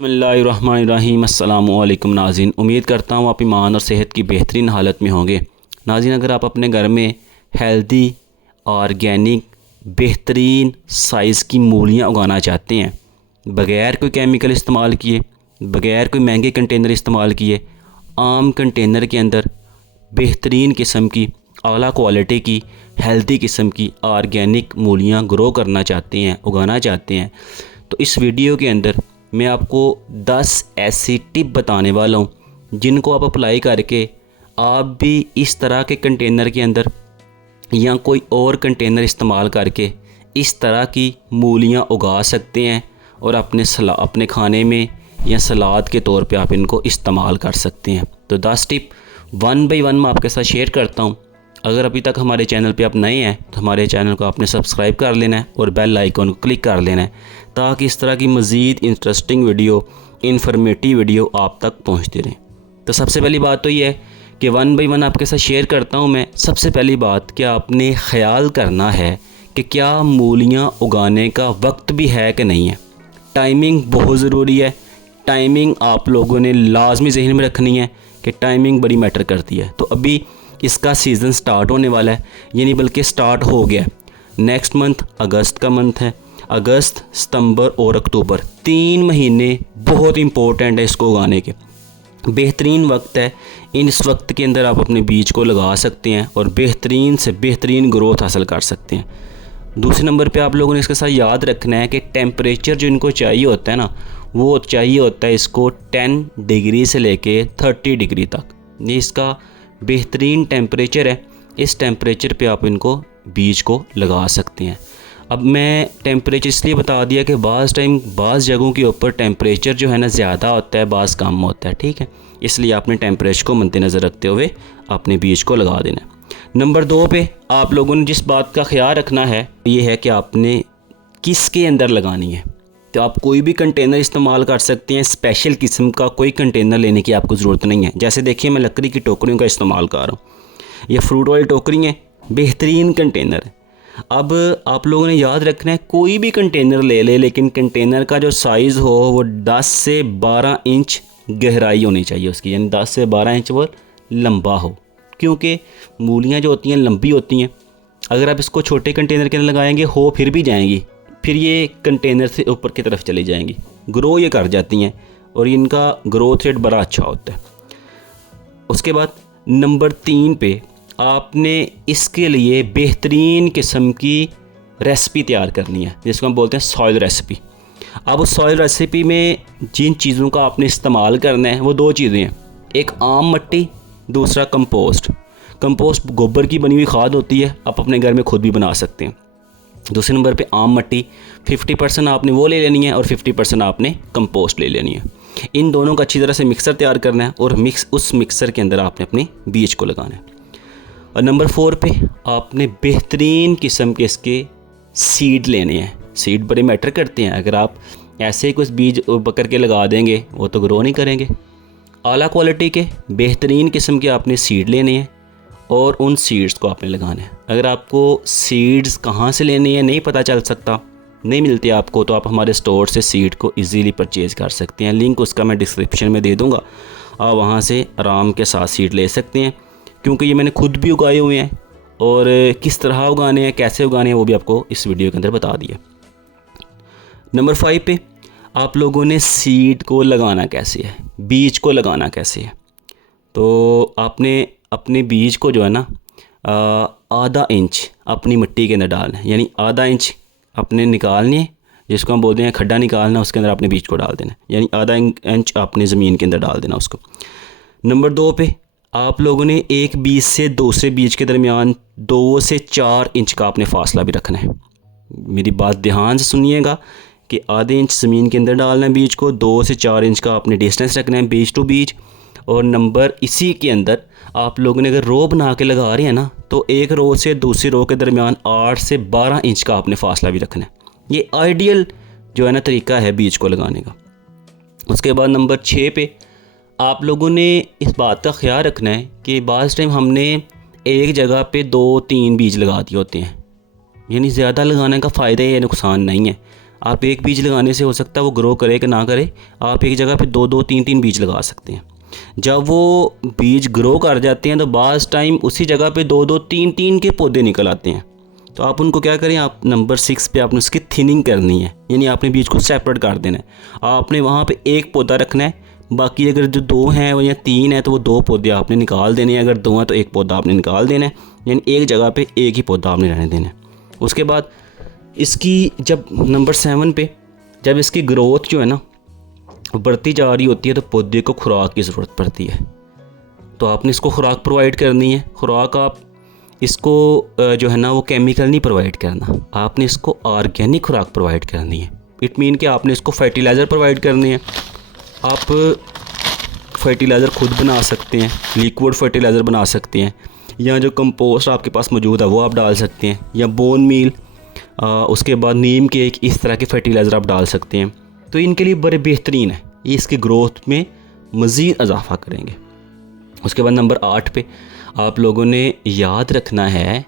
बिस्मिल्लाहिर्रहमानिर्रहीम। अस्सलामु अलैकुम नाज़रीन, उम्मीद करता हूँ आप ईमान और सेहत की बेहतरीन हालत में होंगे। नाज़रीन, अगर आप अपने घर में हेल्दी ऑर्गेनिक बेहतरीन साइज़ की मूलियाँ उगाना चाहते हैं, बग़ैर कोई केमिकल इस्तेमाल किए, बग़ैर कोई महंगे कंटेनर इस्तेमाल किए, आम कंटेनर के अंदर बेहतरीन किस्म की आला क्वालिटी की हेल्दी किस्म की ऑर्गेनिक मूलियाँ ग्रो करना चाहते हैं, उगाना चाहते हैं, तो इस वीडियो के अंदर मैं आपको 10 ऐसी टिप बताने वाला हूँ जिनको आप अप्लाई करके आप भी इस तरह के कंटेनर के अंदर या कोई और कंटेनर इस्तेमाल करके इस तरह की मूलियाँ उगा सकते हैं और अपने खाने में या सलाद के तौर पे आप इनको इस्तेमाल कर सकते हैं। तो 10 टिप 1 बाय 1 मैं आपके साथ शेयर करता हूँ। अगर अभी तक हमारे चैनल पे आप नए हैं तो हमारे चैनल को आपने सब्सक्राइब कर लेना है और बेल आइकन को क्लिक कर लेना है ताकि इस तरह की मज़ीद इंटरेस्टिंग वीडियो, इन्फॉर्मेटिव वीडियो आप तक पहुंचती रहें। तो सबसे पहली बात तो ये है कि 1 बाय 1 आपके साथ शेयर करता हूं मैं। सबसे पहली बात कि आपने ख्याल करना है कि क्या मूलियां उगाने का वक्त भी है कि नहीं है। टाइमिंग बहुत ज़रूरी है। टाइमिंग आप लोगों ने लाजमी ज़हन में रखनी है कि टाइमिंग बड़ी मैटर करती है। तो अभी इसका सीज़न स्टार्ट होने वाला है, यानी बल्कि स्टार्ट हो गया है। नेक्स्ट मंथ अगस्त का मंथ है। अगस्त, सितंबर और अक्टूबर 3 महीने बहुत इंपॉर्टेंट है इसको उगाने के। बेहतरीन वक्त है। इस वक्त के अंदर आप अपने बीज को लगा सकते हैं और बेहतरीन से बेहतरीन ग्रोथ हासिल कर सकते हैं। दूसरे नंबर पे आप लोगों ने इसके साथ याद रखना है कि टेम्परेचर जो इनको चाहिए होता है ना, वो चाहिए होता है इसको 10 डिग्री से लेके 30 डिग्री तक। ये इसका बेहतरीन टेम्परेचर है। इस टेम्परेचर पे आप इनको बीज को लगा सकते हैं। अब मैं टेम्परेचर इसलिए बता दिया कि बाज़ जगहों के ऊपर टेम्परेचर जो है ना ज़्यादा होता है, बाज़ कम होता है, ठीक है। इसलिए आपने टेम्परेचर को मद्देनज़र रखते हुए अपने बीज को लगा देना है। नंबर 2 पे आप लोगों ने जिस बात का ख्याल रखना है ये है कि आपने किसके अंदर लगानी है। तो आप कोई भी कंटेनर इस्तेमाल कर सकते हैं। स्पेशल किस्म का कोई कंटेनर लेने की आपको ज़रूरत नहीं है। जैसे देखिए, मैं लकड़ी की टोकरियों का इस्तेमाल कर रहा हूँ। ये फ्रूट वाली टोकरी है, बेहतरीन कंटेनर है। अब आप लोगों ने याद रखना है कोई भी कंटेनर ले ले, लेकिन कंटेनर का जो साइज़ हो वो 10 से 12 इंच गहराई होनी चाहिए उसकी, यानी 10 से 12 इंच वो लंबा हो, क्योंकि मूलियाँ जो होती हैं लंबी होती हैं। अगर आप इसको छोटे कंटेनर के अंदर लगाएंगे हो फिर भी जाएंगी, फिर ये कंटेनर से ऊपर की तरफ चली जाएंगी, ग्रो ये कर जाती हैं और इनका ग्रोथ रेट बड़ा अच्छा होता है। उसके बाद नंबर 3 पे आपने इसके लिए बेहतरीन किस्म की रेसिपी तैयार करनी है, जिसको हम बोलते हैं सॉइल रेसिपी। अब उस सॉइल रेसिपी में जिन चीज़ों का आपने इस्तेमाल करना है वो 2 चीज़ें हैं। एक आम मिट्टी, दूसरा कंपोस्ट। कंपोस्ट गोबर की बनी हुई खाद होती है, आप अपने घर में खुद भी बना सकते हैं। दूसरे नंबर पे आम मिट्टी 50% आपने वो ले लेनी है और 50% आपने कंपोस्ट ले लेनी है। इन दोनों का अच्छी तरह से मिक्सर तैयार करना है और उस मिक्सर के अंदर आपने अपने बीज को लगाना है। और नंबर 4 पे आपने बेहतरीन किस्म के इसके सीड लेने हैं। सीड बड़े मैटर करते हैं। अगर आप ऐसे ही कुछ बीज पकड़ के लगा देंगे वो तो ग्रो नहीं करेंगे। आला क्वालिटी के बेहतरीन किस्म के आपने सीड लेने हैं और उन सीड्स को आपने लगाना है। अगर आपको सीड्स कहाँ से लेनी है नहीं पता चल सकता, नहीं मिलती आपको, तो आप हमारे स्टोर से सीड को इजीली परचेज़ कर सकते हैं। लिंक उसका मैं डिस्क्रिप्शन में दे दूँगा, आप वहाँ से आराम के साथ सीड ले सकते हैं, क्योंकि ये मैंने खुद भी उगाए हुए हैं और किस तरह उगाने हैं, कैसे उगाने हैं वो भी आपको इस वीडियो के अंदर बता दिया। नंबर 5 पे आप लोगों ने सीड को लगाना कैसे है, बीज को लगाना कैसे है। तो आपने अपने बीज को जो है ना आधा इंच अपनी मिट्टी के अंदर डालना है, यानी आधा इंच अपने निकालनी है, जिसको हम बोलते हैं खड्डा निकालना, उसके अंदर आपने बीज को डाल देना, यानी आधा इंच आपने ज़मीन के अंदर डाल देना उसको। नंबर 2 पे आप लोगों ने एक बीज से दूसरे बीज के दरमियान 2 से 4 इंच का आपने फासला भी रखना है। मेरी बात ध्यान से सुनिएगा कि आधे इंच ज़मीन के अंदर डालना है बीज को, 2 से 4 इंच का आपने डिस्टेंस रखना है बीज टू बीज। और नंबर इसी के अंदर आप लोगों ने अगर रो बना के लगा रहे हैं ना, तो एक रो से दूसरी रो के दरमियान 8 से 12 इंच का आपने फासला भी रखना है। ये आइडियल जो है ना तरीका है बीज को लगाने का। उसके बाद नंबर 6 पे आप लोगों ने इस बात का ख्याल रखना है कि बाज़ टाइम हमने एक जगह पे 2-3 बीज लगा दिए होते हैं, यानी ज़्यादा लगाने का फ़ायदा या नुकसान नहीं है। आप एक बीज लगाने से हो सकता है वो ग्रो करे कि ना करे, आप एक जगह पे 2-2 3-3 बीज लगा सकते हैं। जब वो बीज ग्रो कर जाते हैं तो बाज़ टाइम उसी जगह पे 2-2 3-3 के पौधे निकल आते हैं। तो आप उनको क्या करें, आप नंबर 6 पे आपने उसकी थिनिंग करनी है, यानी आपने बीज को सेपरेट कर देना है। आपने वहाँ पे एक पौधा रखना है, बाकी अगर जो 2 हैं या 3 है तो वो 2 पौधे आपने निकाल देने हैं, अगर 2 हैं तो एक पौधा आपने निकाल देना है, यानी एक जगह पे एक ही पौधा आपने रहने देना है। उसके बाद इसकी जब नंबर 7 पे जब इसकी ग्रोथ जो है ना बढ़ती जा रही होती है तो पौधे को खुराक की ज़रूरत पड़ती है। तो आपने इसको खुराक प्रोवाइड करनी है। खुराक आप इसको जो है ना वो केमिकल नहीं प्रोवाइड करना, आपने इसको ऑर्गेनिक खुराक प्रोवाइड करनी है। इट मीन कि आपने इसको फर्टिलाइज़र प्रोवाइड करने हैं। आप फर्टिलाइज़र खुद बना सकते हैं, लिक्विड फर्टिलाइज़र बना सकते हैं, या जो कंपोस्ट आपके पास मौजूद है वो आप डाल सकते हैं, या बोन मील, उसके बाद नीम केक, इस तरह के फर्टिलाइज़र आप डाल सकते हैं। तो इनके लिए बड़े बेहतरीन है, ये इसकी ग्रोथ में मज़ीद इजाफ़ा करेंगे। उसके बाद नंबर 8 पे आप लोगों ने याद रखना है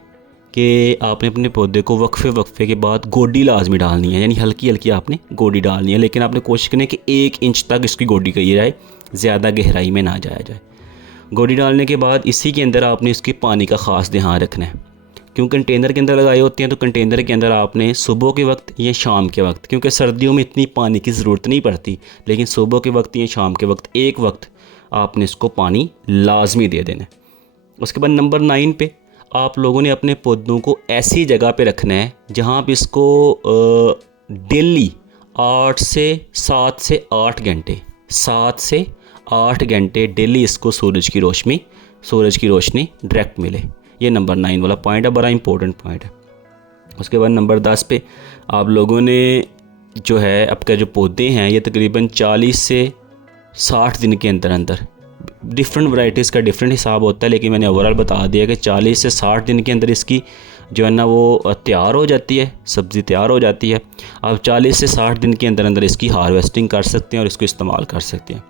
कि आपने अपने पौधे को वक्फे के बाद गोडी लाजमी डालनी है, यानी हल्की हल्की आपने गोडी डालनी है, लेकिन आपने कोशिश करनी है कि 1 इंच तक इसकी गोडी की जाए, ज़्यादा गहराई में ना जाया जाए। गोडी डालने के बाद इसी के अंदर आपने इसके पानी का ख़ास ध्यान रखना है, क्यों कंटेनर के अंदर लगाए होते हैं तो कंटेनर के अंदर आपने सुबह के वक्त या शाम के वक्त, क्योंकि सर्दियों में इतनी पानी की ज़रूरत नहीं पड़ती, लेकिन सुबह के वक्त या शाम के वक्त एक वक्त आपने इसको पानी लाजमी दे देना है। उसके बाद नंबर 9 पे आप लोगों ने अपने पौधों को ऐसी जगह पे रखना है जहाँ आप इसको डेली 7 से 8 घंटे डेली इसको सूरज की रोशनी डायरेक्ट मिले। ये नंबर 9 वाला पॉइंट है, बड़ा इंपॉर्टेंट पॉइंट है। उसके बाद नंबर 10 पे आप लोगों ने जो है आपका जो पौधे हैं ये तकरीबन 40 से 60 दिन के अंदर डिफरेंट वैरायटीज़ का डिफरेंट हिसाब होता है, लेकिन मैंने ओवरऑल बता दिया कि 40 से 60 दिन के अंदर इसकी जो है ना वो तैयार हो जाती है, सब्ज़ी तैयार हो जाती है। आप 40 से 60 दिन के अंदर इसकी हार्वेस्टिंग कर सकते हैं और इसको इस्तेमाल कर सकते हैं।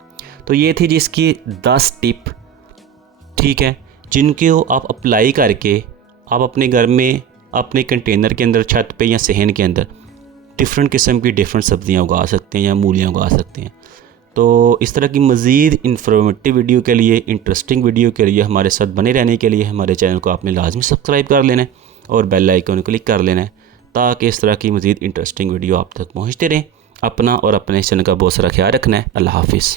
तो ये थी जी इसकी 10 टिप, ठीक है, जिनको आप अप्लाई करके आप अपने घर में अपने कंटेनर के अंदर, छत पे या सहन के अंदर डिफरेंट किस्म की डिफरेंट सब्ज़ियाँ उगा सकते हैं या मूलियाँ उगा सकते हैं। तो इस तरह की मज़ीद इंफॉर्मेटिव वीडियो के लिए, इंटरेस्टिंग वीडियो के लिए हमारे साथ बने रहने के लिए हमारे चैनल को आपने लाजमी सब्सक्राइब कर लेना है और बेल आइकन क्लिक कर लेना है, ताकि इस तरह की मज़ीद इंटरेस्टिंग वीडियो आप तक पहुँचते रहें। अपना और अपने चैनल का बहुत सारा ख्याल रखना है। अल्लाह हाफिज़।